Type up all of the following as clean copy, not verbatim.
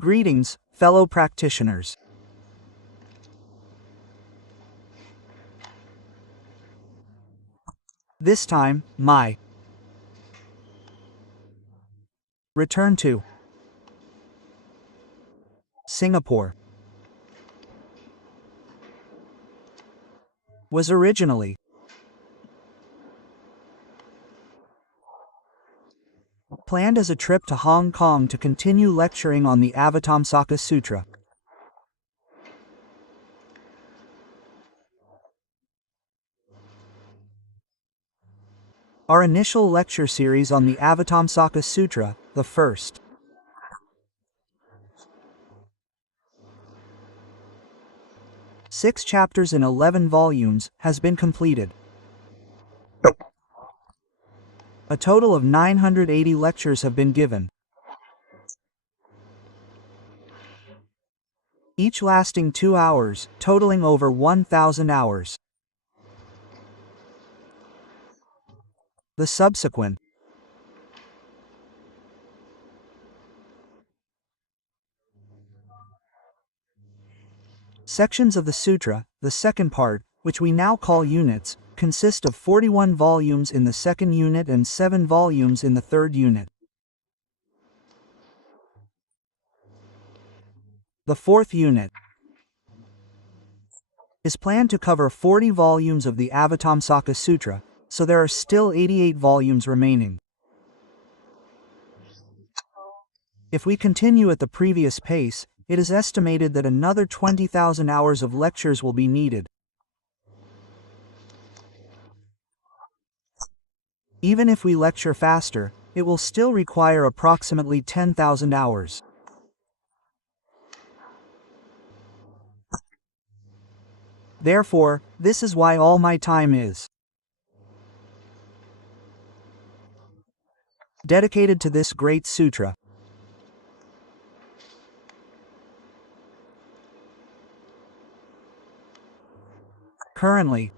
Greetings, fellow practitioners. This time, my return to Singapore was originally planned as a trip to Hong Kong to continue lecturing on the Avatamsaka Sutra. Our initial lecture series on the Avatamsaka Sutra, the first 6 chapters in 11 volumes, has been completed. A total of 980 lectures have been given, each lasting 2 hours, totaling over 1,000 hours. The subsequent sections of the sutra, the second part, which we now call units, consist of 41 volumes in the second unit and 7 volumes in the third unit. The fourth unit is planned to cover 40 volumes of the Avatamsaka Sutra, so there are still 88 volumes remaining. If we continue at the previous pace, it is estimated that another 20,000 hours of lectures will be needed. Even if we lecture faster, it will still require approximately 10,000 hours. Therefore, this is why all my time is dedicated to this great sutra. Currently,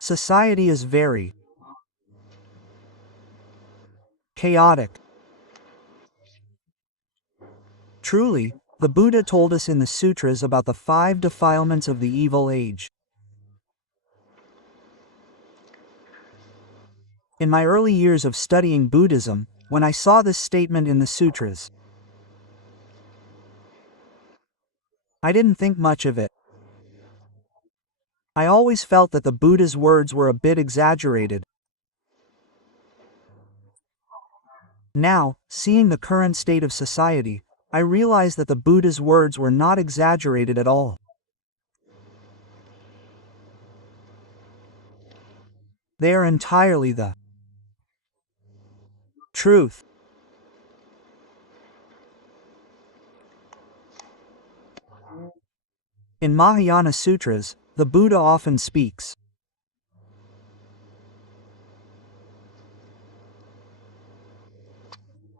society is very chaotic. Truly, the Buddha told us in the sutras about the 5 defilements of the evil age. In my early years of studying Buddhism, when I saw this statement in the sutras, I didn't think much of it. I always felt that the Buddha's words were a bit exaggerated. Now, seeing the current state of society, I realize that the Buddha's words were not exaggerated at all. They are entirely the truth. In Mahayana Sutras, the Buddha often speaks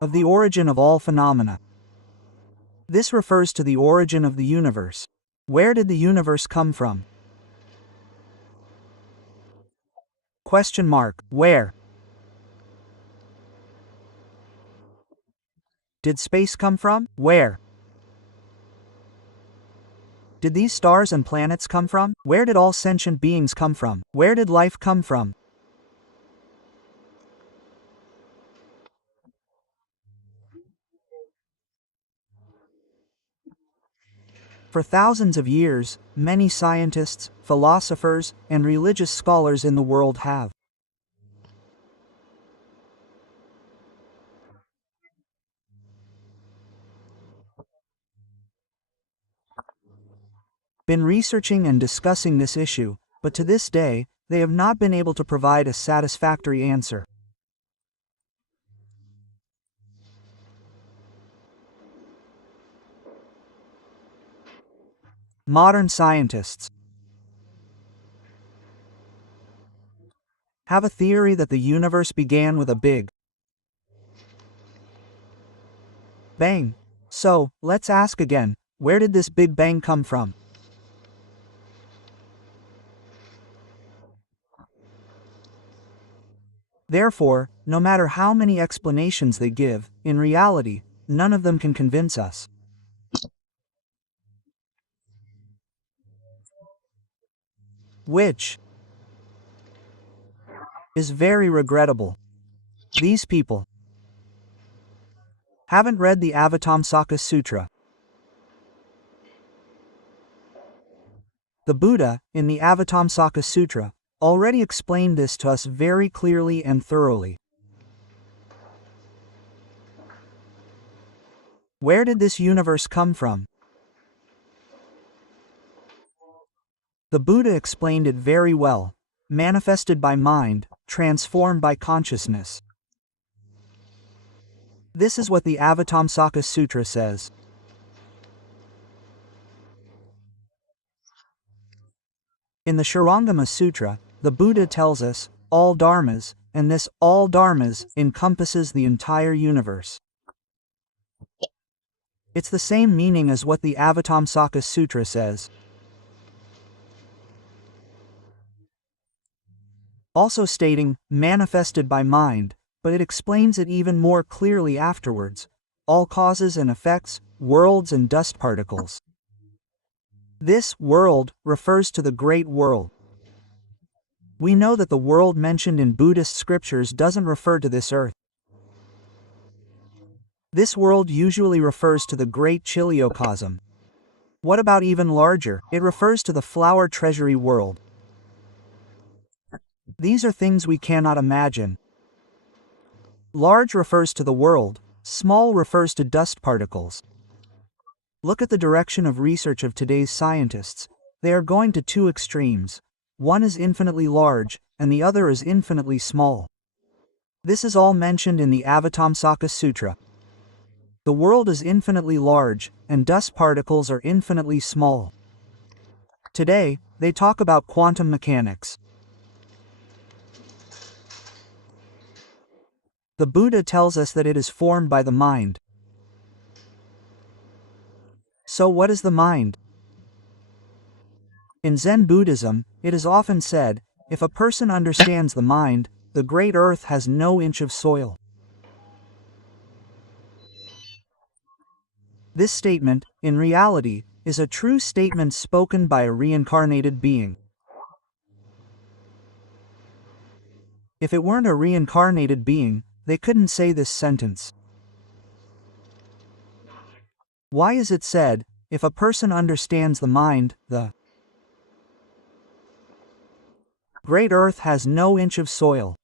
of the origin of all phenomena. This refers to the origin of the universe. Where did the universe come from? Question mark. Where? Did space come from? Where? Did these stars and planets come from? Where did all sentient beings come from? Where did life come from? For thousands of years, many scientists, philosophers, and religious scholars in the world have been researching and discussing this issue, but to this day, they have not been able to provide a satisfactory answer. Modern scientists have a theory that the universe began with a big bang. So, let's ask again, where did this Big Bang come from? Therefore, No matter how many explanations they give, in reality, none of them can convince us. Which is very regrettable. These people haven't read the Avatamsaka Sutra. The Buddha, in the Avatamsaka Sutra, already explained this to us very clearly and thoroughly. Where did this universe come from? The Buddha explained it very well. Manifested by mind, transformed by consciousness. This is what the Avatamsaka Sutra says. In the Shurangama Sutra, the Buddha tells us, all dharmas, and this all dharmas encompasses the entire universe. It's the same meaning as what the Avatamsaka Sutra says. Also stating, manifested by mind, but it explains it even more clearly afterwards. All causes and effects, worlds and dust particles. This world refers to the great world. We know that the world mentioned in Buddhist scriptures doesn't refer to this earth. This world usually refers to the great Chiliocosm. What about even larger? It refers to the flower treasury world. These are things we cannot imagine. Large refers to the world, small refers to dust particles. Look at the direction of research of today's scientists. They are going to two extremes. One is infinitely large, and the other is infinitely small. This is all mentioned in the Avatamsaka Sutra. The world is infinitely large, and dust particles are infinitely small. Today, they talk about quantum mechanics. The Buddha tells us that it is formed by the mind. So what is the mind? In Zen Buddhism, it is often said, if a person understands the mind, the great earth has no inch of soil. This statement, in reality, is a true statement spoken by a reincarnated being. If it weren't a reincarnated being, they couldn't say this sentence. Why is it said, if a person understands the mind, the great earth has no inch of soil?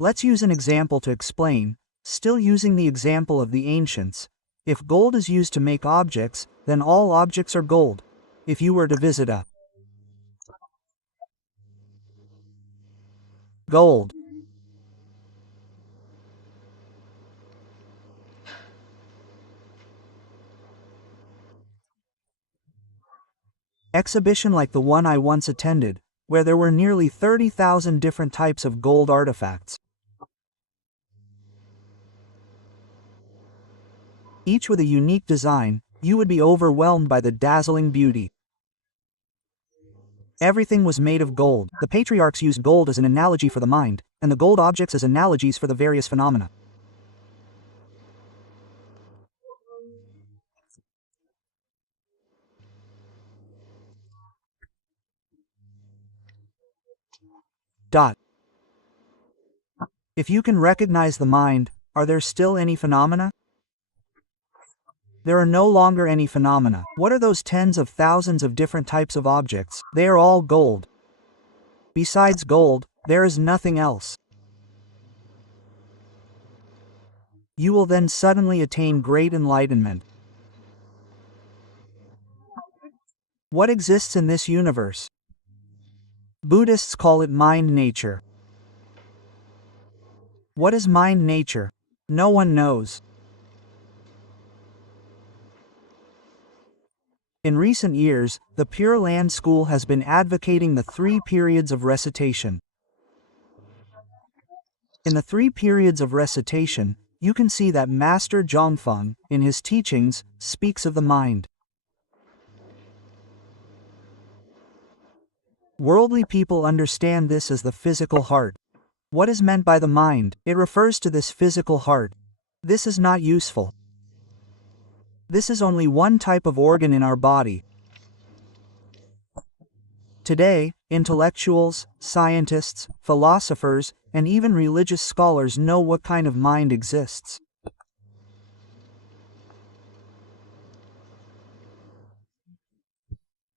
Let's use an example to explain, still using the example of the ancients. If gold is used to make objects, then all objects are gold. If you were to visit a gold exhibition like the one I once attended, where there were nearly 30,000 different types of gold artifacts, each with a unique design, you would be overwhelmed by the dazzling beauty. Everything was made of gold. The patriarchs used gold as an analogy for the mind, and the gold objects as analogies for the various phenomena. If you can recognize the mind, are there still any phenomena? There are no longer any phenomena. What are those tens of thousands of different types of objects? They are all gold. Besides gold, there is nothing else. You will then suddenly attain great enlightenment. What exists in this universe? Buddhists call it mind nature. What is mind nature? No one knows. In recent years, the Pure Land School has been advocating the 3 periods of recitation. In the 3 periods of recitation, you can see that Master Zhongfeng, in his teachings, speaks of the mind. Worldly people understand this as the physical heart. What is meant by the mind? It refers to this physical heart. This is not useful. This is only one type of organ in our body. Today, intellectuals, scientists, philosophers, and even religious scholars know what kind of mind exists.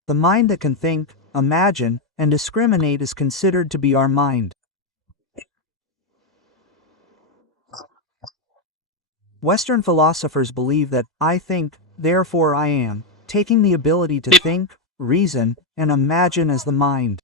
The mind that can think, imagine, and discriminate is considered to be our mind. Western philosophers believe that I think, therefore I am, taking the ability to think, reason, and imagine as the mind.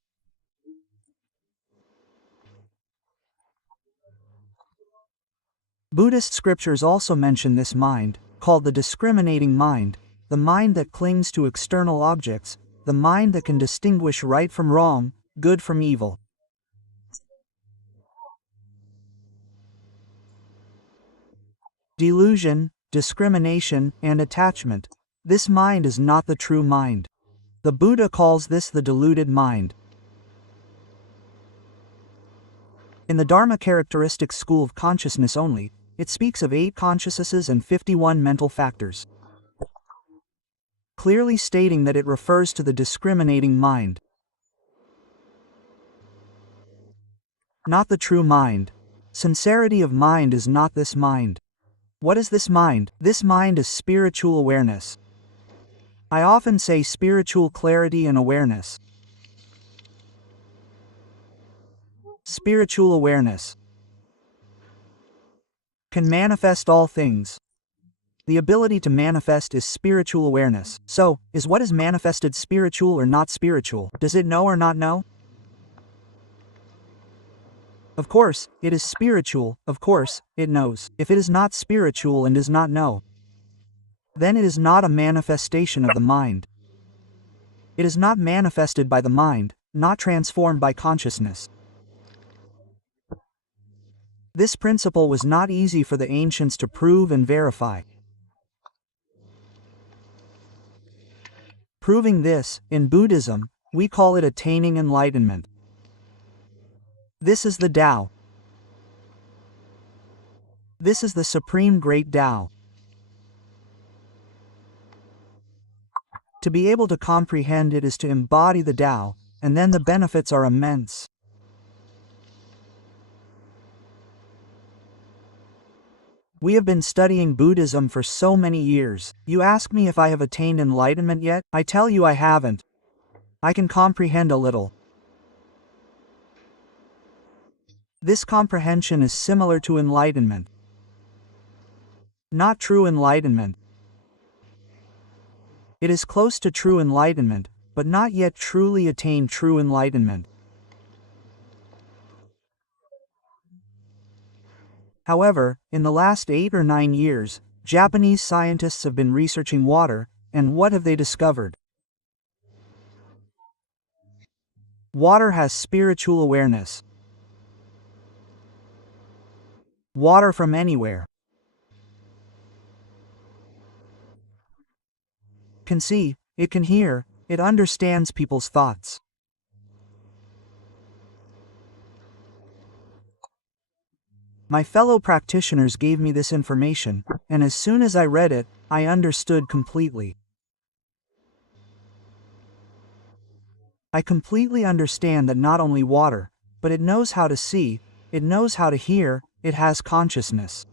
Buddhist scriptures also mention this mind, called the discriminating mind, the mind that clings to external objects, the mind that can distinguish right from wrong, good from evil. Delusion, discrimination, and attachment. This mind is not the true mind. The Buddha calls this the deluded mind. In the Dharma characteristics school of consciousness only, it speaks of 8 consciousnesses and 51 mental factors, clearly stating that it refers to the discriminating mind, not the true mind. Sincerity of mind is not this mind. What is this mind? This mind is spiritual awareness. I often say spiritual clarity and awareness. Spiritual awareness can manifest all things. The ability to manifest is spiritual awareness. So, is what is manifested spiritual or not spiritual? Does it know or not know? Of course, it is spiritual. Of course, it knows. If it is not spiritual and does not know, then it is not a manifestation of the mind. It is not manifested by the mind, not transformed by consciousness. This principle was not easy for the ancients to prove and verify. Proving this, in Buddhism, we call it attaining enlightenment. This is the Tao. This is the Supreme Great Tao. To be able to comprehend it is to embody the Tao, and then the benefits are immense. We have been studying Buddhism for so many years. You ask me if I have attained enlightenment yet? I tell you I haven't. I can comprehend a little. This comprehension is similar to enlightenment. Not true enlightenment. It is close to true enlightenment, but not yet truly attained true enlightenment. However, in the last 8 or 9 years, Japanese scientists have been researching water, and what have they discovered? Water has spiritual awareness. Water from anywhere can see, it can hear, it understands people's thoughts. My fellow practitioners gave me this information, and as soon as I read it, I understood completely. I completely understand that not only water, but it knows how to see, it knows how to hear, it has consciousness.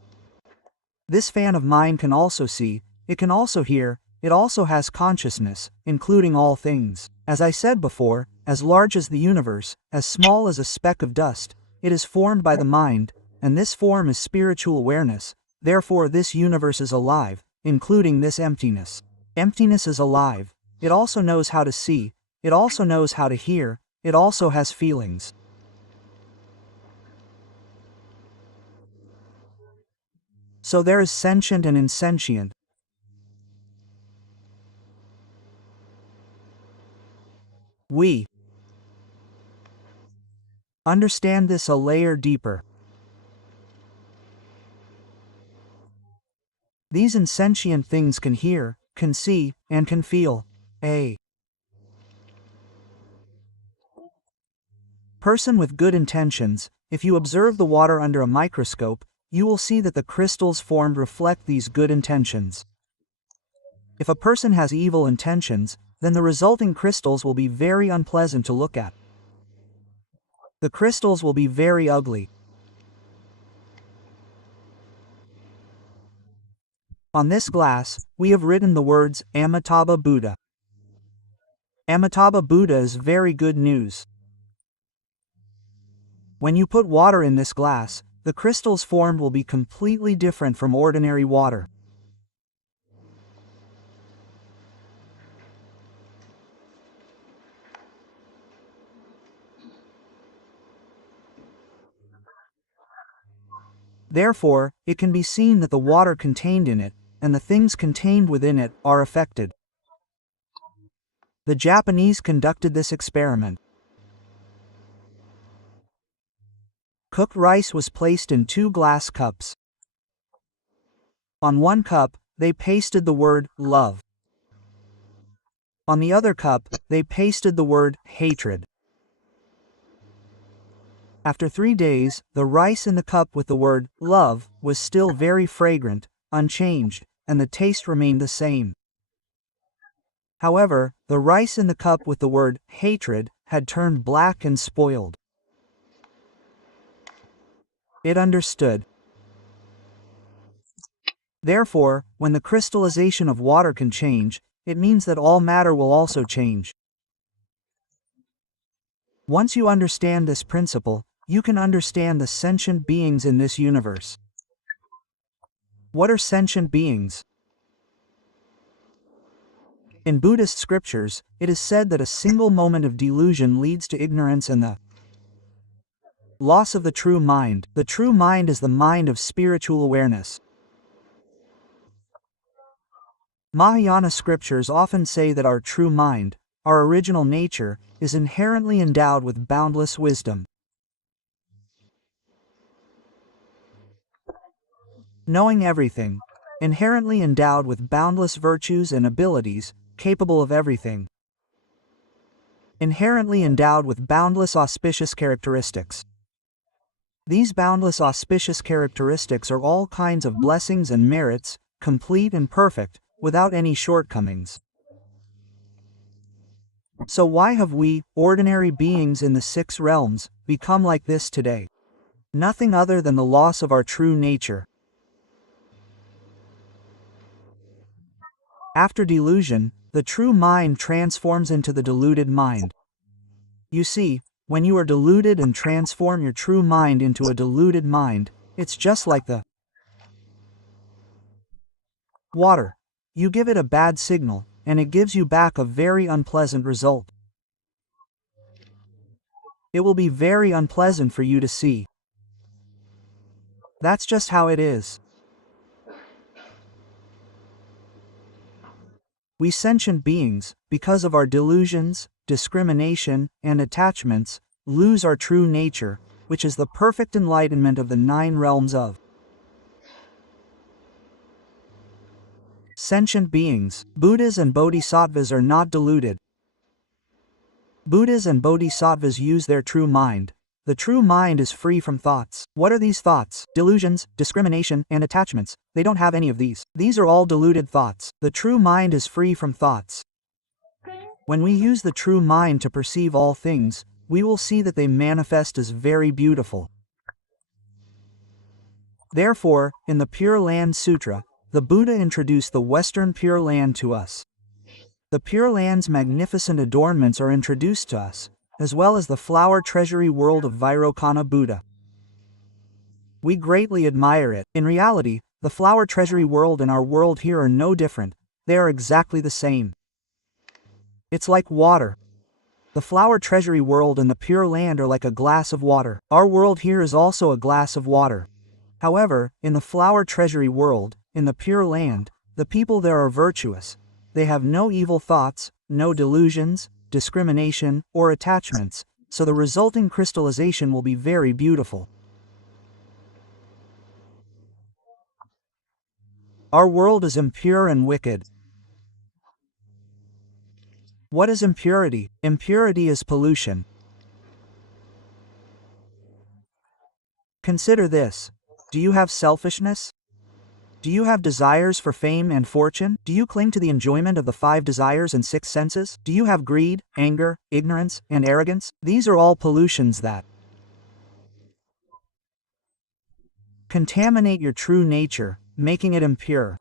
This fan of mine can also see, it can also hear, it also has consciousness, including all things. As I said before, as large as the universe, as small as a speck of dust, it is formed by the mind, and this form is spiritual awareness, therefore this universe is alive, including this emptiness. Emptiness is alive, it also knows how to see, it also knows how to hear, it also has feelings. So there is sentient and insentient. We understand this a layer deeper. These insentient things can hear, can see, and can feel. person with good intentions, if you observe the water under a microscope, you will see that the crystals formed reflect these good intentions. If a person has evil intentions, then the resulting crystals will be very unpleasant to look at. The crystals will be very ugly. On this glass, we have written the words Amitabha Buddha. Amitabha Buddha is very good news. When you put water in this glass, the crystals formed will be completely different from ordinary water. Therefore, it can be seen that the water contained in it, and the things contained within it, are affected. The Japanese conducted this experiment. Cooked rice was placed in 2 glass cups. On one cup, they pasted the word love. On the other cup, they pasted the word hatred. After 3 days, the rice in the cup with the word love was still very fragrant, unchanged, and the taste remained the same. However, the rice in the cup with the word hatred had turned black and spoiled. It understood. Therefore, when the crystallization of water can change, it means that all matter will also change. Once you understand this principle, you can understand the sentient beings in this universe. What are sentient beings? In Buddhist scriptures, it is said that a single moment of delusion leads to ignorance and the loss of the true mind. The true mind is the mind of spiritual awareness. Mahayana scriptures often say that our true mind, our original nature, is inherently endowed with boundless wisdom. Knowing everything, inherently endowed with boundless virtues and abilities, capable of everything. Inherently endowed with boundless auspicious characteristics. These boundless auspicious characteristics are all kinds of blessings and merits, complete and perfect, without any shortcomings. So why have we, ordinary beings in the 6 realms, become like this today? Nothing other than the loss of our true nature. After delusion, the true mind transforms into the deluded mind. You see, when you are deluded and transform your true mind into a deluded mind, it's just like the water. You give it a bad signal, and it gives you back a very unpleasant result. It will be very unpleasant for you to see. That's just how it is. We sentient beings, because of our delusions, discrimination, and attachments, lose our true nature, which is the perfect enlightenment of the 9 realms of sentient beings. Buddhas and Bodhisattvas are not deluded. Buddhas and Bodhisattvas use their true mind. The true mind is free from thoughts. What are these thoughts? Delusions, discrimination, and attachments. They don't have any of these. These are all deluded thoughts. The true mind is free from thoughts. When we use the true mind to perceive all things, we will see that they manifest as very beautiful. Therefore, in the Pure Land Sutra, the Buddha introduced the Western Pure Land to us. The Pure Land's magnificent adornments are introduced to us, as well as the flower treasury world of Vairocana Buddha. We greatly admire it. In reality, the flower treasury world and our world here are no different. They are exactly the same. It's like water. The flower treasury world and the Pure Land are like a glass of water. Our world here is also a glass of water. However, in the flower treasury world, in the Pure Land, the people there are virtuous. They have no evil thoughts, no delusions, discrimination, or attachments, so the resulting crystallization will be very beautiful. Our world is impure and wicked. What is impurity? Impurity is pollution. Consider this. Do you have selfishness? Do you have desires for fame and fortune? Do you cling to the enjoyment of the 5 desires and 6 senses? Do you have greed, anger, ignorance, and arrogance? These are all pollutions that contaminate your true nature, making it impure.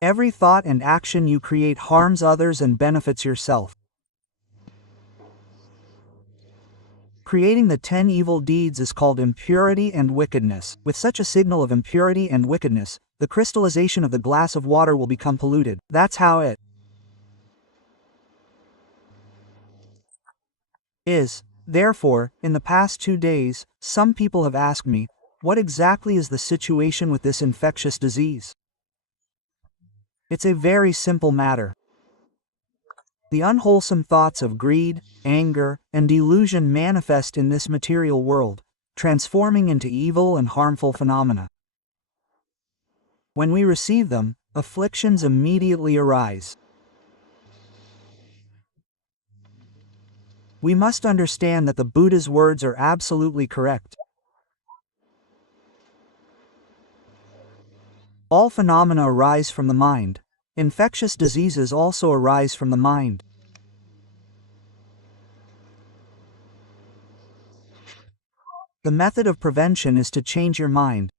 Every thought and action you create harms others and benefits yourself. Creating the 10 evil deeds is called impurity and wickedness. With such a signal of impurity and wickedness, the crystallization of the glass of water will become polluted. That's how it is. Therefore, in the past 2 days, some people have asked me, what exactly is the situation with this infectious disease? It's a very simple matter. The unwholesome thoughts of greed, anger, and delusion manifest in this material world, transforming into evil and harmful phenomena. When we receive them, afflictions immediately arise. We must understand that the Buddha's words are absolutely correct. All phenomena arise from the mind. Infectious diseases also arise from the mind. The method of prevention is to change your mind.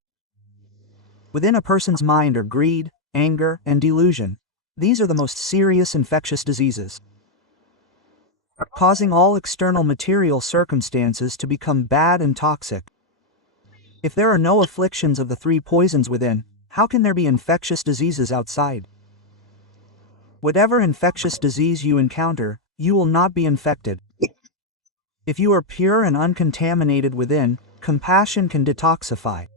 Within a person's mind are greed, anger, and delusion. These are the most serious infectious diseases, causing all external material circumstances to become bad and toxic. If there are no afflictions of the 3 poisons within, how can there be infectious diseases outside? Whatever infectious disease you encounter, you will not be infected. If you are pure and uncontaminated within, compassion can detoxify,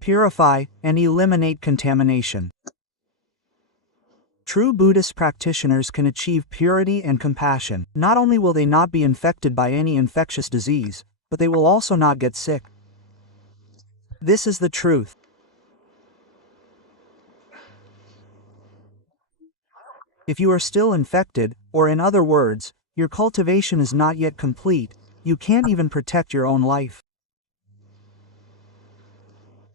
purify, and eliminate contamination. True Buddhist practitioners can achieve purity and compassion. Not only will they not be infected by any infectious disease, but they will also not get sick. This is the truth. If you are still infected, or in other words, your cultivation is not yet complete, you can't even protect your own life.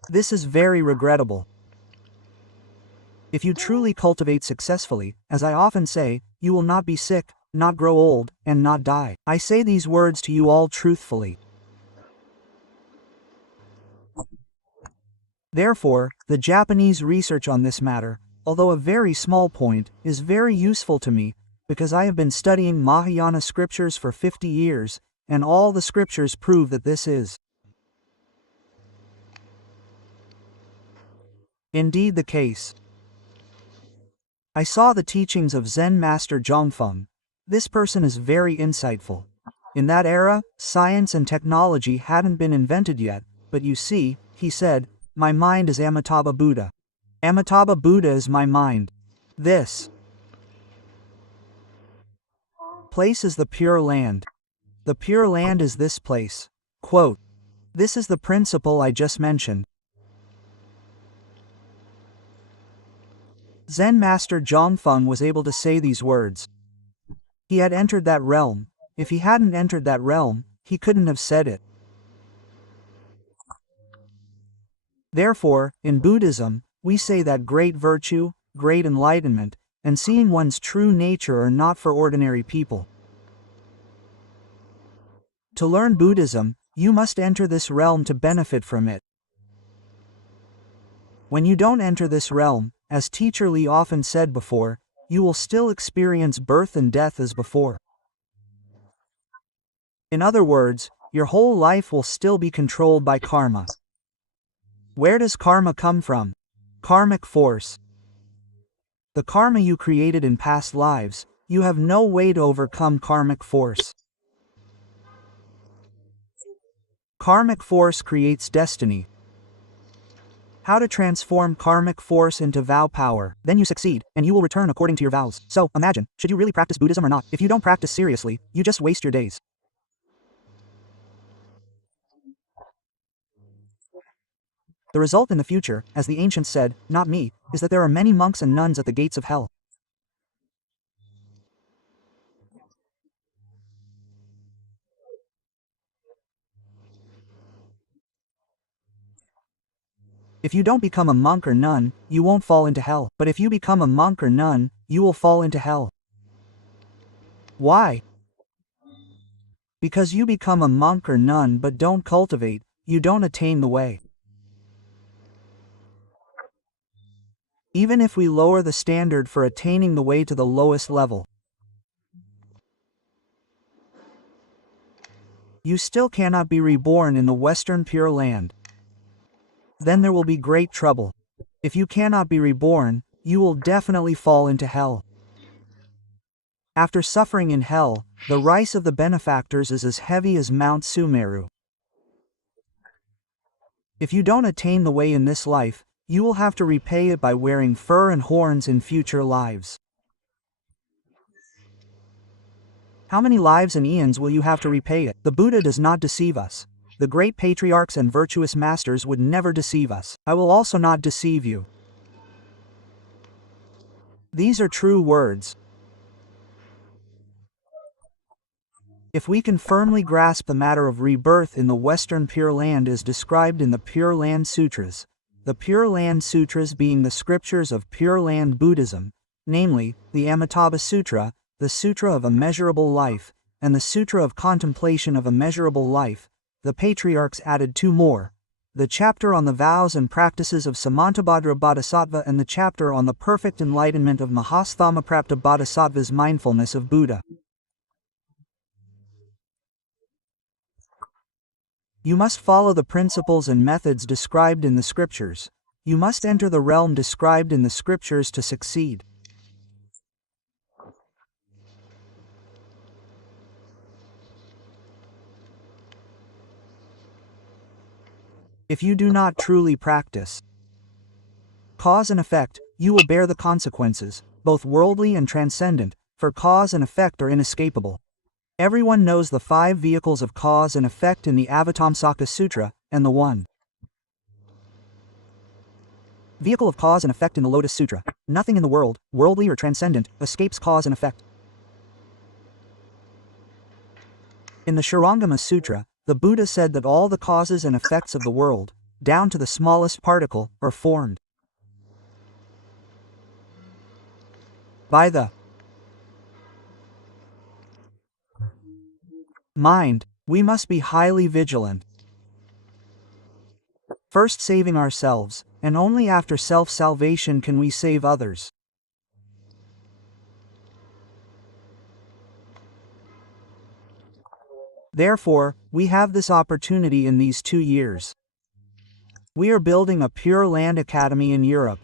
This is very regrettable. If you truly cultivate successfully, as I often say, you will not be sick, not grow old, and not die. I say these words to you all truthfully. Therefore, the Japanese research on this matter, although a very small point, is very useful to me, because I have been studying Mahayana scriptures for 50 years, and all the scriptures prove that this is indeed the case. I saw the teachings of Zen Master Zhongfeng. This person is very insightful. In that era, science and technology hadn't been invented yet, but you see, he said, my mind is Amitabha Buddha. Amitabha Buddha is my mind. This place is the Pure Land. The Pure Land is this place. Quote, this is the principle I just mentioned. Zen Master Zhongfeng was able to say these words. He had entered that realm. If he hadn't entered that realm, he couldn't have said it. Therefore, in Buddhism, we say that great virtue, great enlightenment, and seeing one's true nature are not for ordinary people. To learn Buddhism, you must enter this realm to benefit from it. When you don't enter this realm, as Teacher Lee often said before, you will still experience birth and death as before. In other words, your whole life will still be controlled by karma. Where does karma come from? Karmic force. The karma you created in past lives, you have no way to overcome karmic force. Karmic force creates destiny. How to transform karmic force into vow power. Then you succeed, and you will return according to your vows. So, imagine, should you really practice Buddhism or not? If you don't practice seriously, you just waste your days. The result in the future, as the ancients said, not me, is that there are many monks and nuns at the gates of hell. If you don't become a monk or nun, you won't fall into hell. But if you become a monk or nun, you will fall into hell. Why? Because you become a monk or nun but don't cultivate, you don't attain the way. Even if we lower the standard for attaining the way to the lowest level, you still cannot be reborn in the Western Pure Land. Then there will be great trouble. If you cannot be reborn, you will definitely fall into hell. After suffering in hell, the rice of the benefactors is as heavy as Mount Sumeru. If you don't attain the way in this life, you will have to repay it by wearing fur and horns in future lives. How many lives and eons will you have to repay it? The Buddha does not deceive us. The great patriarchs and virtuous masters would never deceive us. I will also not deceive you. These are true words. If we can firmly grasp the matter of rebirth in the Western Pure Land as described in the Pure Land Sutras, the Pure Land Sutras being the scriptures of Pure Land Buddhism, namely, the Amitabha Sutra, the Sutra of Immeasurable Life, and the Sutra of Contemplation of Immeasurable Life, the patriarchs added two more, the chapter on the vows and practices of Samantabhadra Bodhisattva and the chapter on the perfect enlightenment of Mahasthamaprapta Bodhisattva's mindfulness of Buddha. You must follow the principles and methods described in the scriptures. You must enter the realm described in the scriptures to succeed. If you do not truly practice cause and effect, you will bear the consequences, both worldly and transcendent, for cause and effect are inescapable. Everyone knows the 5 vehicles of cause and effect in the Avatamsaka Sutra, and the 1 vehicle of cause and effect in the Lotus Sutra. Nothing in the world, worldly or transcendent, escapes cause and effect. In the Shurangama Sutra, the Buddha said that all the causes and effects of the world, down to the smallest particle, are formed by the mind. We must be highly vigilant, first saving ourselves, and only after self-salvation can we save others. Therefore, we have this opportunity in these 2 years. We are building a Pure Land Academy in Europe.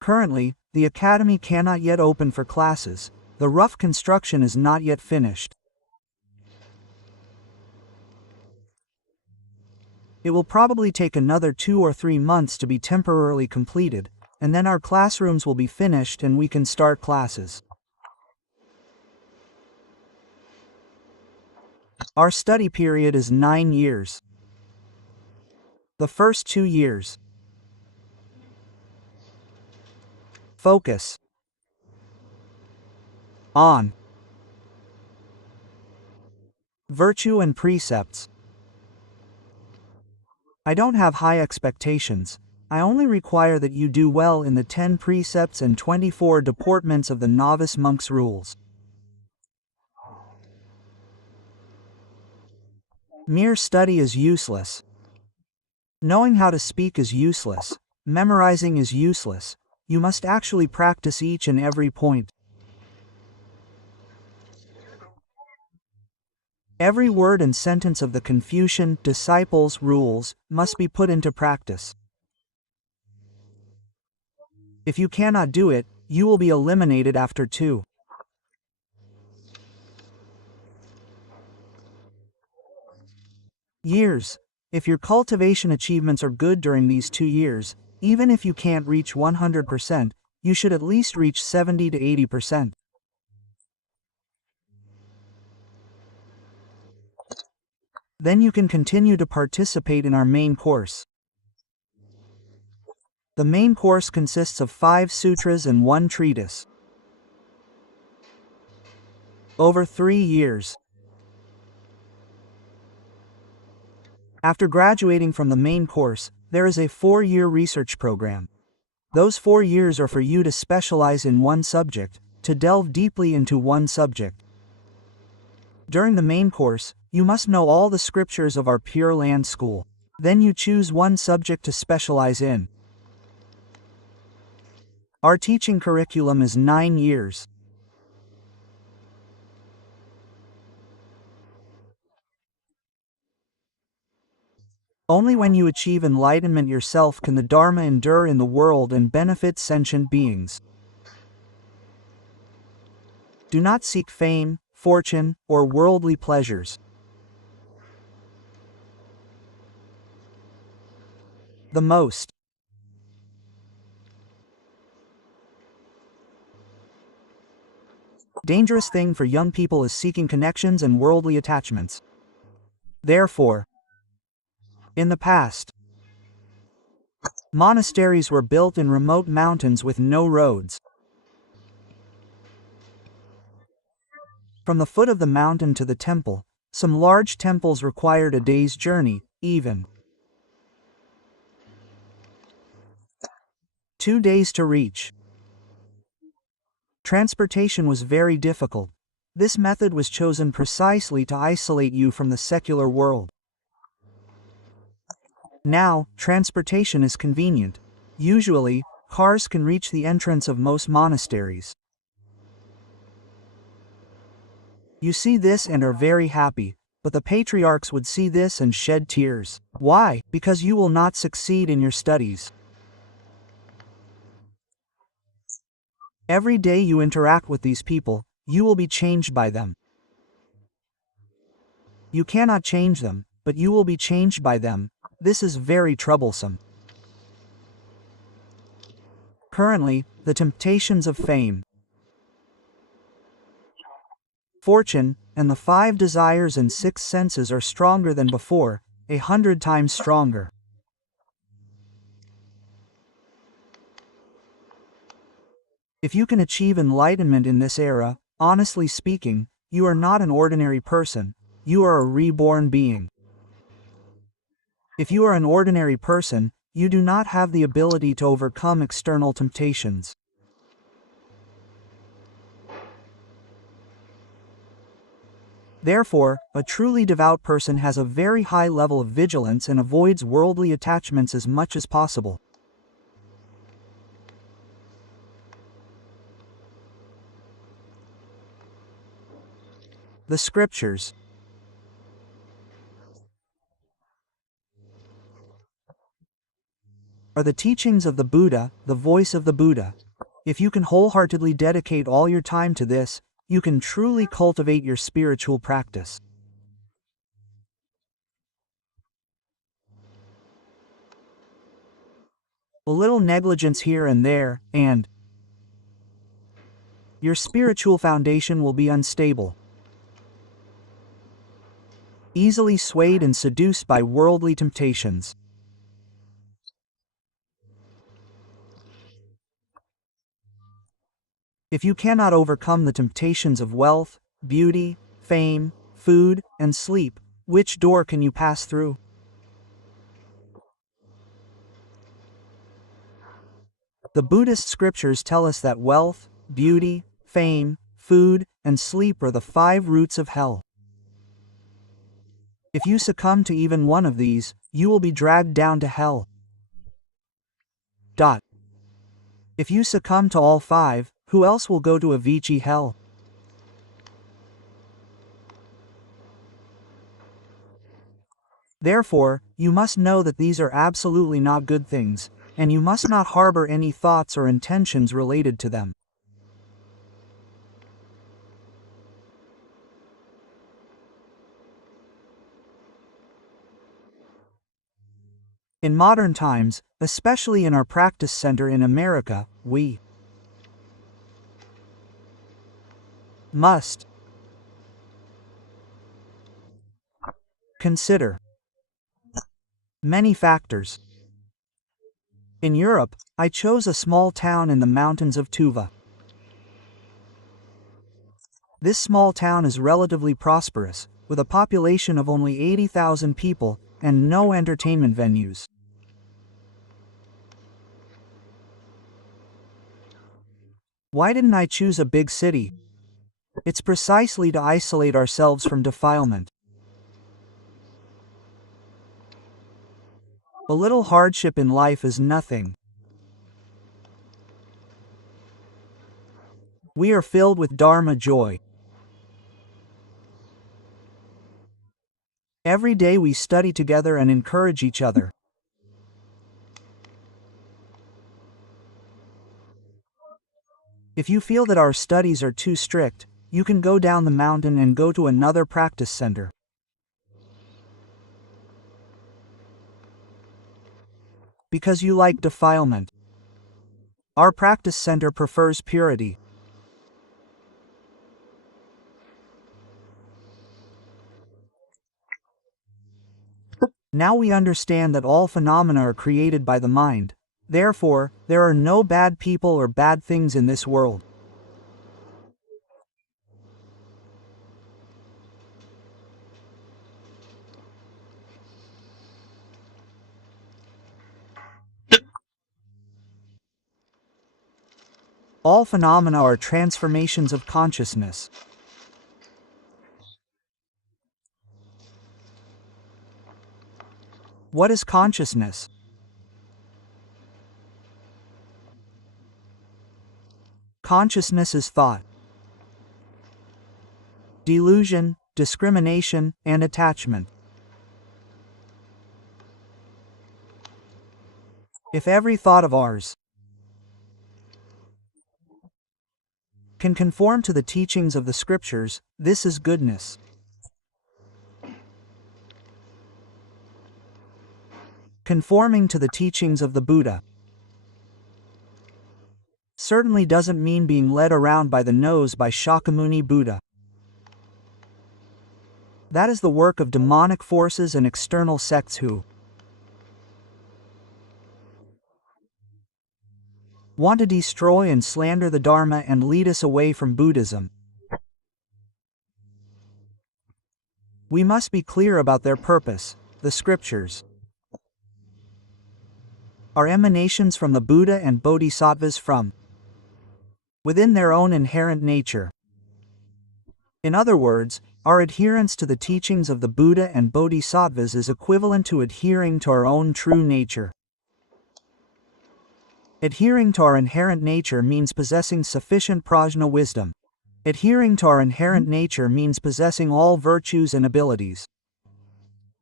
Currently, the academy cannot yet open for classes. The rough construction is not yet finished. It will probably take another 2 or 3 months to be temporarily completed, and then our classrooms will be finished and we can start classes. Our study period is 9 years. The first 2 years. Focus on virtue and precepts. I don't have high expectations. I only require that you do well in the 10 precepts and 24 deportments of the novice monk's rules. Mere study is useless. Knowing how to speak is useless. Memorizing is useless. You must actually practice each and every point. Every word and sentence of the Confucian disciples' rules must be put into practice. If you cannot do it, you will be eliminated after 2 years. If your cultivation achievements are good during these 2 years, even if you can't reach 100%, you should at least reach 70 to 80%. Then you can continue to participate in our main course. The main course consists of 5 sutras and 1 treatise. Over 3 years. After graduating from the main course, there is a 4-year research program. Those 4 years are for you to specialize in one subject, to delve deeply into one subject. During the main course, you must know all the scriptures of our Pure Land school. Then you choose one subject to specialize in. Our teaching curriculum is 9 years. Only when you achieve enlightenment yourself can the Dharma endure in the world and benefit sentient beings. Do not seek fame, fortune, or worldly pleasures. The most dangerous thing for young people is seeking connections and worldly attachments. Therefore, in the past, monasteries were built in remote mountains with no roads. From the foot of the mountain to the temple, some large temples required a day's journey, even 2 days to reach. Transportation was very difficult. This method was chosen precisely to isolate you from the secular world. Now, transportation is convenient. Usually, cars can reach the entrance of most monasteries. You see this and are very happy, but the patriarchs would see this and shed tears. Why? Because you will not succeed in your studies. Every day you interact with these people, you will be changed by them. You cannot change them, but you will be changed by them. This is very troublesome. Currently, the temptations of fame, fortune, and the 5 desires and 6 senses are stronger than before, 100 times stronger. If you can achieve enlightenment in this era, honestly speaking, you are not an ordinary person, you are a reborn being. If you are an ordinary person, you do not have the ability to overcome external temptations. Therefore, a truly devout person has a very high level of vigilance and avoids worldly attachments as much as possible. The scriptures are the teachings of the Buddha, the voice of the Buddha. If you can wholeheartedly dedicate all your time to this, you can truly cultivate your spiritual practice. A little negligence here and there, and your spiritual foundation will be unstable, easily swayed and seduced by worldly temptations. If you cannot overcome the temptations of wealth, beauty, fame, food, and sleep, which door can you pass through? The Buddhist scriptures tell us that wealth, beauty, fame, food, and sleep are the 5 roots of hell. If you succumb to even one of these, you will be dragged down to hell. If you succumb to all 5, who else will go to a Vici hell? Therefore, you must know that these are absolutely not good things, and you must not harbor any thoughts or intentions related to them. In modern times, especially in our practice center in America, we must consider many factors. In Europe, I chose a small town in the mountains of Tuva. This small town is relatively prosperous, with a population of only 80,000 people and no entertainment venues. Why didn't I choose a big city? It's precisely to isolate ourselves from defilement. A little hardship in life is nothing. We are filled with Dharma joy. Every day we study together and encourage each other. If you feel that our studies are too strict, you can go down the mountain and go to another practice center. Because you like defilement. Our practice center prefers purity. Now we understand that all phenomena are created by the mind. Therefore, there are no bad people or bad things in this world. All phenomena are transformations of consciousness. What is consciousness? Consciousness is thought, delusion, discrimination, and attachment. If every thought of ours can conform to the teachings of the scriptures, this is goodness. Conforming to the teachings of the Buddha certainly doesn't mean being led around by the nose by Shakyamuni Buddha. That is the work of demonic forces and external sects who want to destroy and slander the Dharma and lead us away from Buddhism. We must be clear about their purpose. The scriptures are emanations from the Buddha and Bodhisattvas from within their own inherent nature. In other words, our adherence to the teachings of the Buddha and Bodhisattvas is equivalent to adhering to our own true nature. Adhering to our inherent nature means possessing sufficient prajna wisdom. Adhering to our inherent nature means possessing all virtues and abilities.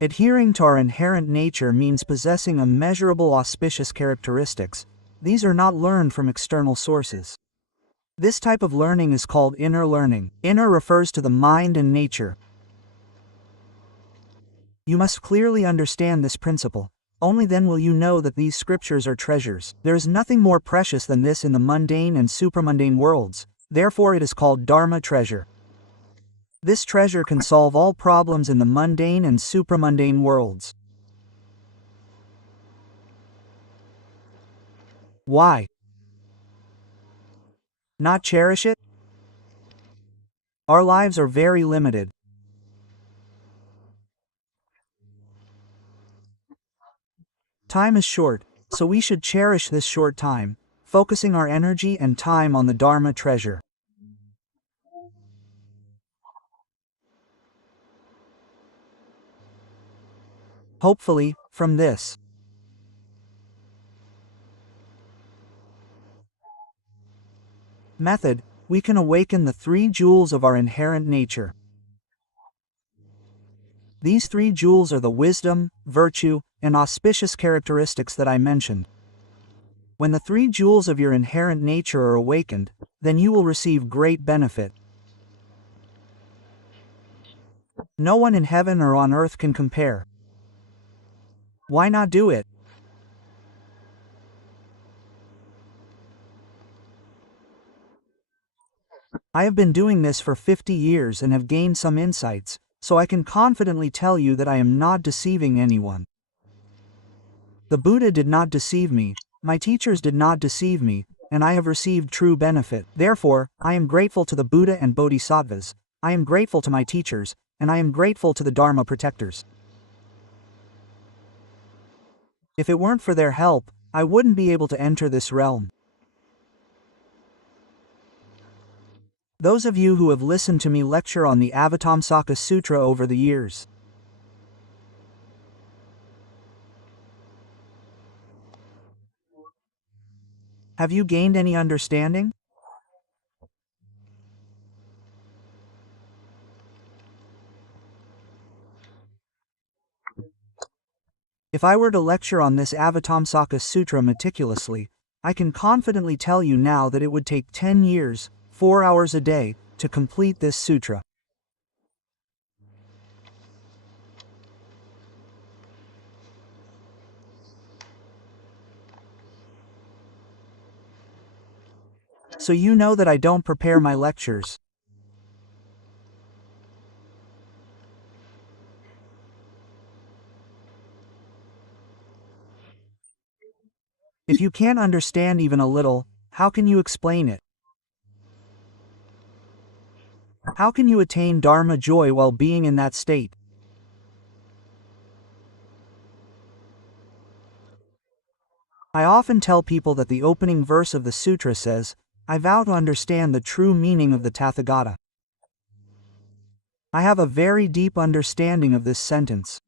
Adhering to our inherent nature means possessing immeasurable auspicious characteristics. These are not learned from external sources. This type of learning is called inner learning. Inner refers to the mind and nature. You must clearly understand this principle. Only then will you know that these scriptures are treasures. There is nothing more precious than this in the mundane and supramundane worlds. Therefore it is called Dharma treasure. This treasure can solve all problems in the mundane and supramundane worlds. Why not cherish it? Our lives are very limited. Time is short, so we should cherish this short time, focusing our energy and time on the Dharma treasure. Hopefully, from this method, we can awaken the 3 jewels of our inherent nature. These 3 jewels are the wisdom, virtue, and auspicious characteristics that I mentioned. When the 3 jewels of your inherent nature are awakened, then you will receive great benefit. No one in heaven or on earth can compare. Why not do it? I have been doing this for 50 years and have gained some insights, so I can confidently tell you that I am not deceiving anyone. The Buddha did not deceive me, My teachers did not deceive me, and I have received true benefit. Therefore, I am grateful to the Buddha and Bodhisattvas, I am grateful to my teachers, and I am grateful to the Dharma protectors. If it weren't for their help, I wouldn't be able to enter this realm. Those of you who have listened to me lecture on the Avatamsaka Sutra over the years, have you gained any understanding? If I were to lecture on this Avatamsaka Sutra meticulously, I can confidently tell you now that it would take 10 years, 4 hours a day, to complete this sutra. So you know that I don't prepare my lectures. If you can't understand even a little, how can you explain it? How can you attain Dharma joy while being in that state? I often tell people that the opening verse of the sutra says, I vow to understand the true meaning of the Tathagata. I have a very deep understanding of this sentence.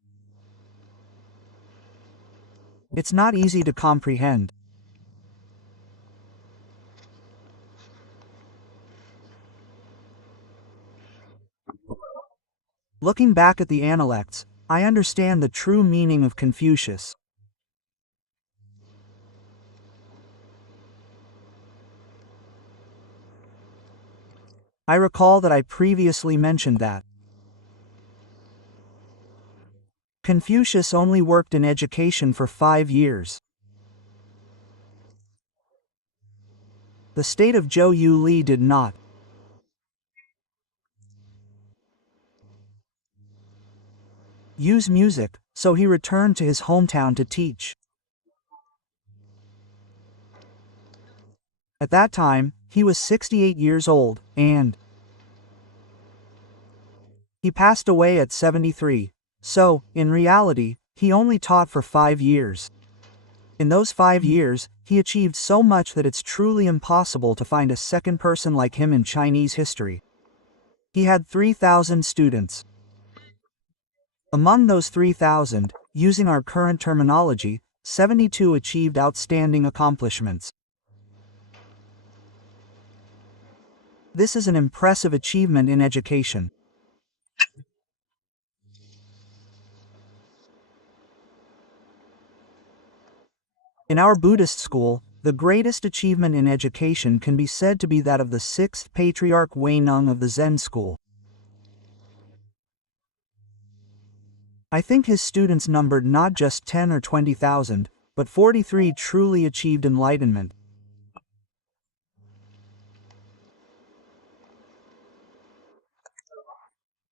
It's not easy to comprehend. Looking back at the Analects, I understand the true meaning of Confucius. I recall that I previously mentioned that Confucius only worked in education for 5 years. The state of Zhou Yu Li did not. Use music, so he returned to his hometown to teach. At that time, he was 68 years old, and he passed away at 73. So, in reality, he only taught for 5 years. In those 5 years, he achieved so much that it's truly impossible to find a second person like him in Chinese history. He had 3,000 students. Among those 3,000, using our current terminology, 72 achieved outstanding accomplishments. This is an impressive achievement in education. In our Buddhist school, the greatest achievement in education can be said to be that of the 6th Patriarch Wei Nung of the Zen school. I think his students numbered not just 10 or 20,000, but 43 truly achieved enlightenment.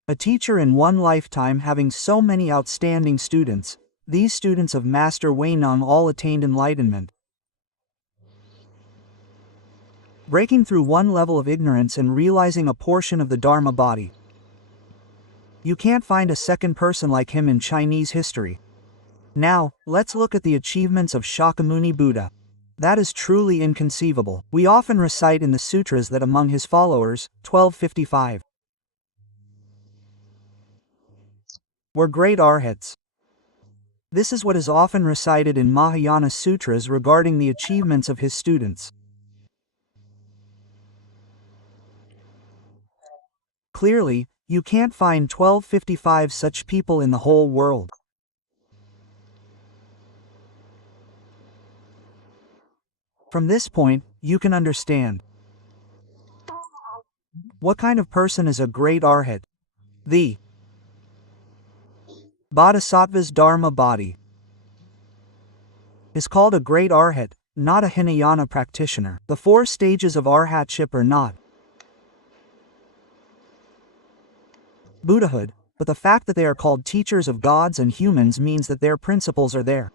A teacher in one lifetime having so many outstanding students, these students of Master Wei Nung all attained enlightenment. Breaking through one level of ignorance and realizing a portion of the Dharma body. You can't find a second person like him in Chinese history. Now, let's look at the achievements of Shakyamuni Buddha. That is truly inconceivable. We often recite in the sutras that among his followers, 1255, were great arhats. This is what is often recited in Mahayana sutras regarding the achievements of his students. Clearly, you can't find 1255 such people in the whole world. From this point, you can understand what kind of person is a great arhat. The Bodhisattva's Dharma body is called a great arhat, not a Hinayana practitioner. The 4 stages of arhatship are not Buddhahood, but the fact that they are called teachers of gods and humans means that their principles are there.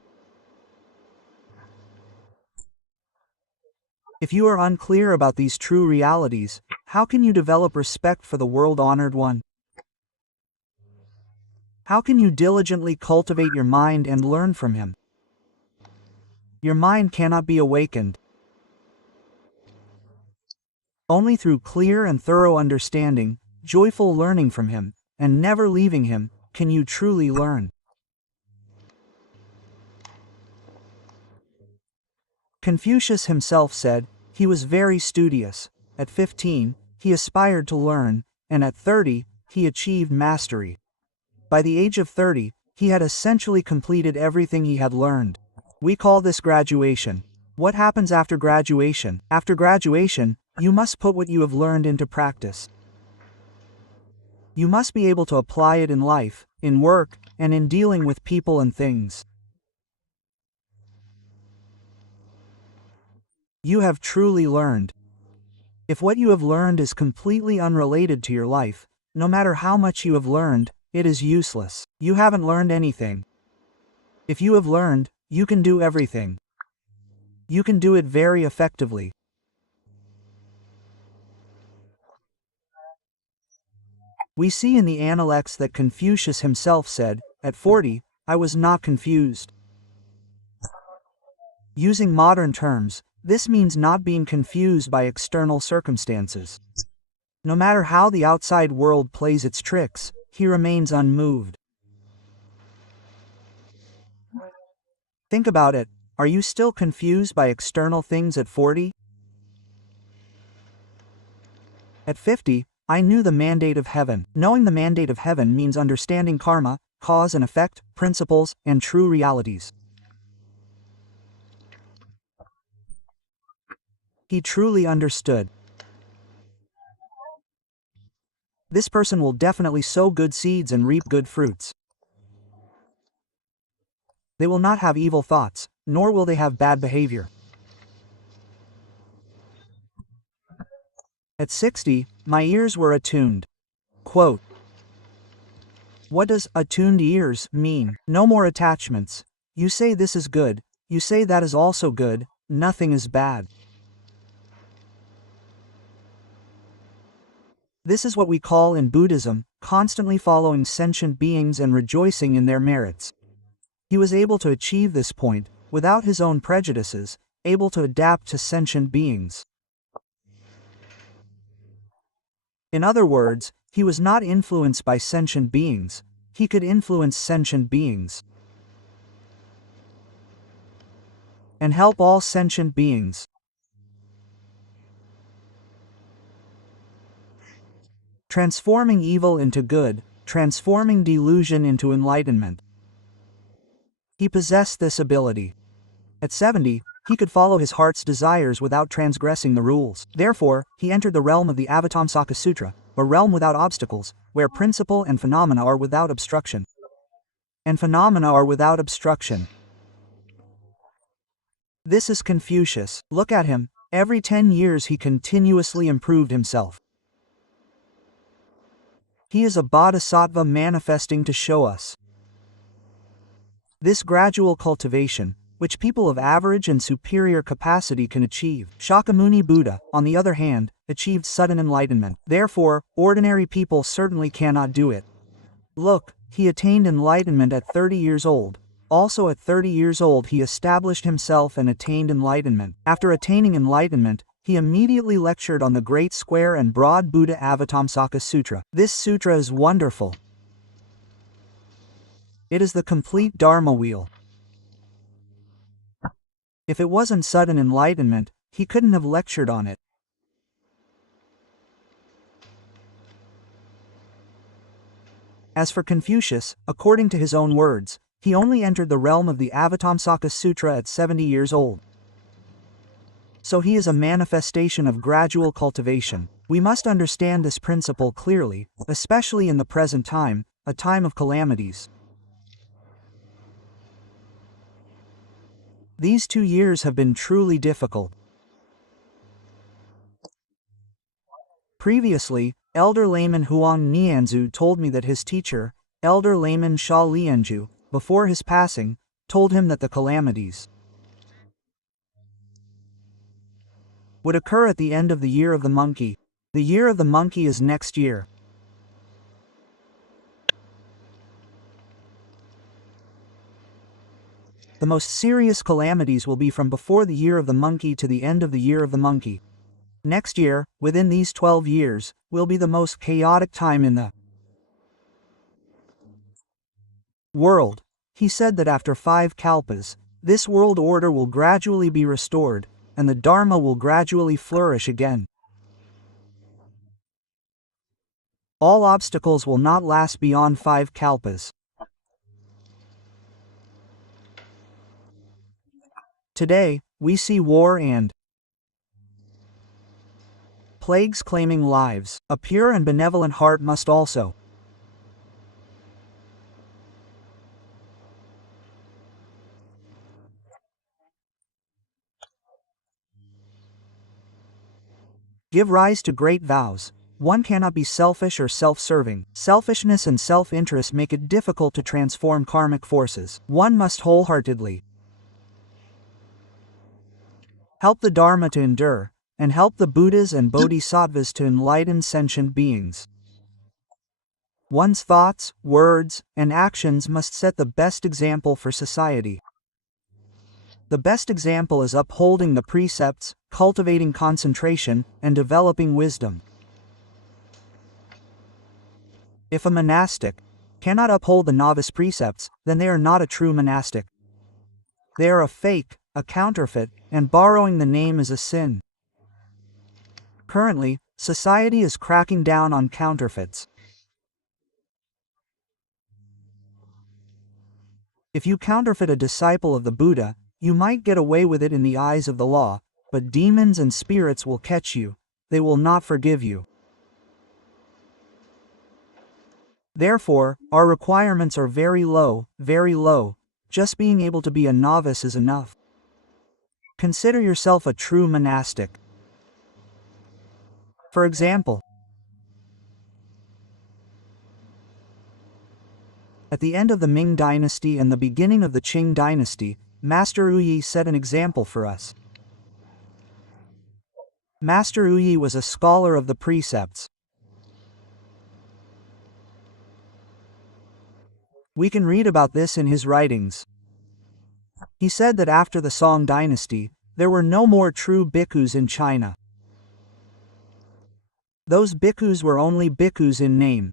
If you are unclear about these true realities, how can you develop respect for the world-honored one? How can you diligently cultivate your mind and learn from him? Your mind cannot be awakened. Only through clear and thorough understanding, joyful learning from him, and never leaving him, can you truly learn. Confucius himself said, he was very studious. At 15, he aspired to learn, and at 30, he achieved mastery. By the age of 30, he had essentially completed everything he had learned. We call this graduation. What happens after graduation? After graduation, you must put what you have learned into practice. You must be able to apply it in life, in work, and in dealing with people and things. You have truly learned. If what you have learned is completely unrelated to your life, no matter how much you have learned, it is useless. You haven't learned anything. If you have learned, you can do everything. You can do it very effectively. We see in the Analects that Confucius himself said, at 40, I was not confused. Using modern terms, this means not being confused by external circumstances. No matter how the outside world plays its tricks, he remains unmoved. Think about it, are you still confused by external things at 40? At 50, I knew the mandate of heaven. Knowing the mandate of heaven means understanding karma, cause and effect, principles, and true realities. He truly understood. This person will definitely sow good seeds and reap good fruits. They will not have evil thoughts, nor will they have bad behavior. At 60, my ears were attuned. Quote, what does attuned ears mean? No more attachments. You say this is good, you say that is also good, nothing is bad. This is what we call in Buddhism, constantly following sentient beings and rejoicing in their merits. He was able to achieve this point, without his own prejudices, able to adapt to sentient beings. In other words, he was not influenced by sentient beings, he could influence sentient beings. And help all sentient beings. Transforming evil into good, transforming delusion into enlightenment. He possessed this ability. At 70, he could follow his heart's desires without transgressing the rules. Therefore, he entered the realm of the Avatamsaka Sutra, a realm without obstacles, where principle and phenomena are without obstruction. And phenomena are without obstruction. This is Confucius. Look at him. Every 10 years he continuously improved himself. He is a bodhisattva manifesting to show us. This gradual cultivation, which people of average and superior capacity can achieve. Shakyamuni Buddha, on the other hand, achieved sudden enlightenment. Therefore, ordinary people certainly cannot do it. Look, he attained enlightenment at 30 years old. Also at 30 years old he established himself and attained enlightenment. After attaining enlightenment, he immediately lectured on the Great Square and Broad Buddha Avatamsaka Sutra. This sutra is wonderful. It is the complete Dharma wheel. If it wasn't sudden enlightenment, he couldn't have lectured on it. As for Confucius, according to his own words, he only entered the realm of the Avatamsaka Sutra at 70 years old. So he is a manifestation of gradual cultivation. We must understand this principle clearly, especially in the present time, a time of calamities. These 2 years have been truly difficult. Previously, Elder Layman Huang Nianzu told me that his teacher, Elder Layman Sha Lianju, before his passing, told him that the calamities would occur at the end of the year of the monkey. The year of the monkey is next year. The most serious calamities will be from before the year of the monkey to the end of the year of the monkey. Next year, within these 12 years, will be the most chaotic time in the world. He said that after 5 kalpas, this world order will gradually be restored, and the Dharma will gradually flourish again. All obstacles will not last beyond 5 kalpas. Today, we see war and plagues claiming lives. A pure and benevolent heart must also give rise to great vows. One cannot be selfish or self-serving. Selfishness and self-interest make it difficult to transform karmic forces. One must wholeheartedly help the Dharma to endure, and help the Buddhas and Bodhisattvas to enlighten sentient beings. One's thoughts, words, and actions must set the best example for society. The best example is upholding the precepts, cultivating concentration, and developing wisdom. If a monastic cannot uphold the novice precepts, then they are not a true monastic. They are a fake, a counterfeit, and borrowing the name is a sin. Currently, society is cracking down on counterfeits. If you counterfeit a disciple of the Buddha, you might get away with it in the eyes of the law, but demons and spirits will catch you. They will not forgive you. Therefore, our requirements are very low, very low. Just being able to be a novice is enough. Consider yourself a true monastic. For example, at the end of the Ming dynasty and the beginning of the Qing dynasty, Master Yi set an example for us. Master Yi was a scholar of the precepts. We can read about this in his writings. He said that after the Song dynasty, there were no more true bhikkhus in China. Those bhikkhus were only bhikkhus in name,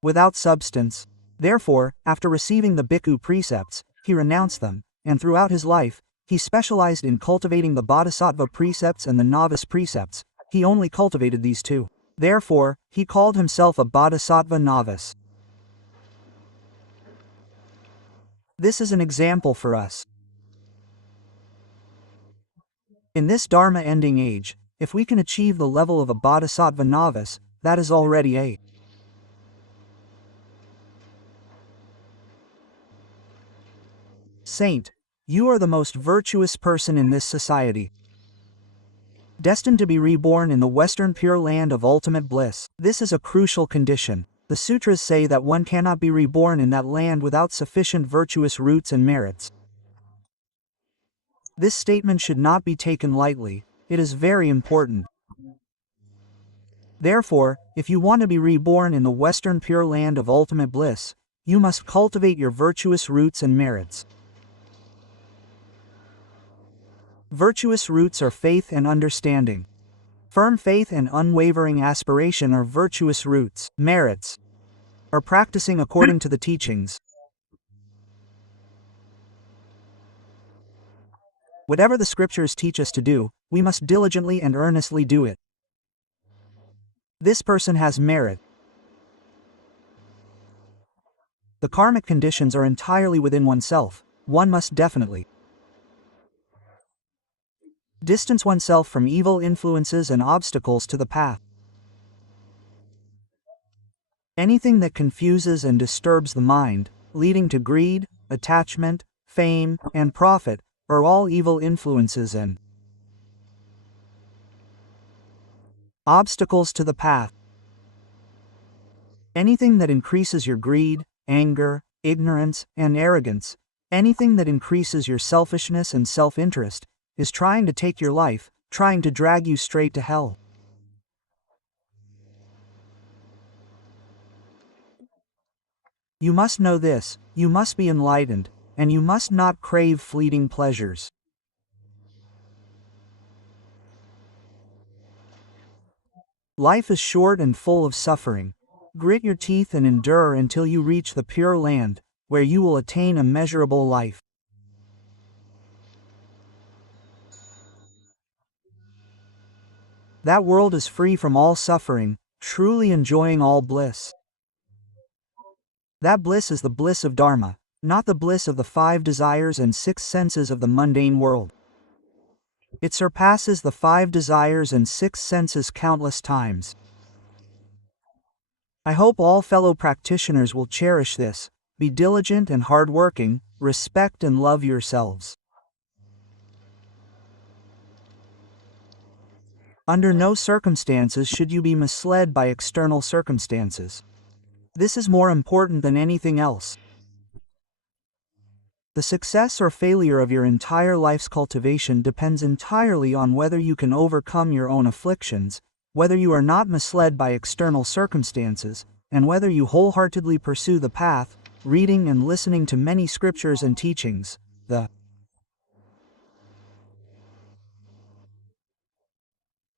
without substance. Therefore, after receiving the bhikkhu precepts, he renounced them, and throughout his life, he specialized in cultivating the bodhisattva precepts and the novice precepts. He only cultivated these two. Therefore, he called himself a bodhisattva novice. This is an example for us. In this Dharma ending age, if we can achieve the level of a bodhisattva novice, that is already a saint. You are the most virtuous person in this society, destined to be reborn in the Western Pure Land of ultimate bliss. This is a crucial condition. The sutras say that one cannot be reborn in that land without sufficient virtuous roots and merits. This statement should not be taken lightly. It is very important. Therefore, if you want to be reborn in the Western Pure Land of ultimate bliss, you must cultivate your virtuous roots and merits. Virtuous roots are faith and understanding. Firm faith and unwavering aspiration are virtuous roots. Merits are practicing according to the teachings. Whatever the scriptures teach us to do, we must diligently and earnestly do it. This person has merit. The karmic conditions are entirely within oneself. One must definitely distance oneself from evil influences and obstacles to the path. Anything that confuses and disturbs the mind, leading to greed, attachment, fame, and profit, are all evil influences and obstacles to the path. Anything that increases your greed, anger, ignorance, and arrogance, anything that increases your selfishness and self-interest, is trying to take your life, trying to drag you straight to hell. You must know this, you must be enlightened, and you must not crave fleeting pleasures. Life is short and full of suffering. Grit your teeth and endure until you reach the pure land, where you will attain immeasurable life. That world is free from all suffering, truly enjoying all bliss. That bliss is the bliss of Dharma, not the bliss of the 5 desires and 6 senses of the mundane world. It surpasses the 5 desires and 6 senses countless times. I hope all fellow practitioners will cherish this, be diligent and hardworking, respect and love yourselves. Under no circumstances should you be misled by external circumstances. This is more important than anything else. The success or failure of your entire life's cultivation depends entirely on whether you can overcome your own afflictions, whether you are not misled by external circumstances, and whether you wholeheartedly pursue the path, reading and listening to many scriptures and teachings. The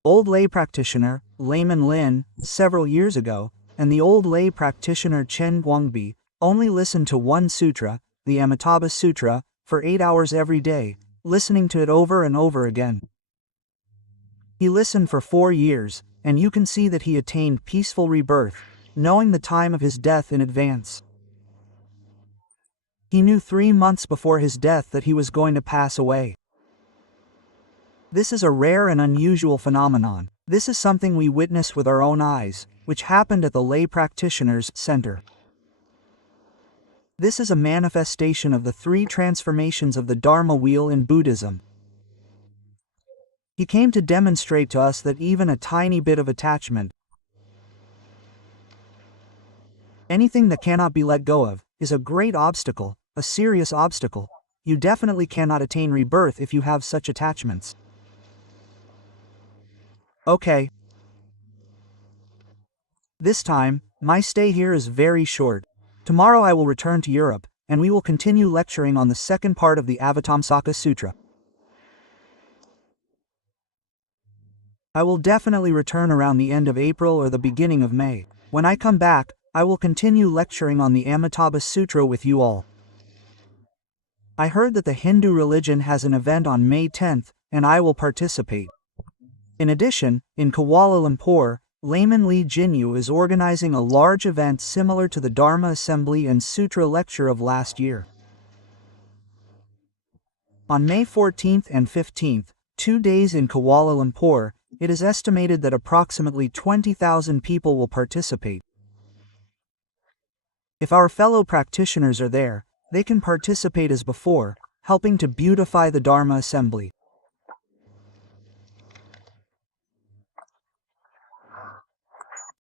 old lay practitioner, layman Lin, several years ago, and the old lay practitioner Chen Guangbi, only listened to one sutra, the Amitabha Sutra, for 8 hours every day, listening to it over and over again. He listened for 4 years, and you can see that he attained peaceful rebirth, knowing the time of his death in advance. He knew 3 months before his death that he was going to pass away. This is a rare and unusual phenomenon. This is something we witness with our own eyes, which happened at the lay practitioners' center. This is a manifestation of the 3 transformations of the Dharma wheel in Buddhism. He came to demonstrate to us that even a tiny bit of attachment, anything that cannot be let go of, is a great obstacle, a serious obstacle. You definitely cannot attain rebirth if you have such attachments. Okay. This time, my stay here is very short. Tomorrow I will return to Europe, and we will continue lecturing on the second part of the Avatamsaka Sutra. I will definitely return around the end of April or the beginning of May. When I come back, I will continue lecturing on the Amitabha Sutra with you all. I heard that the Hindu religion has an event on May 10th, and I will participate. In addition, in Kuala Lumpur, Layman Lee Jinyu is organizing a large event similar to the Dharma Assembly and Sutra Lecture of last year. On May 14th and 15th, 2 days in Kuala Lumpur, it is estimated that approximately 20,000 people will participate. If our fellow practitioners are there, they can participate as before, helping to beautify the Dharma Assembly.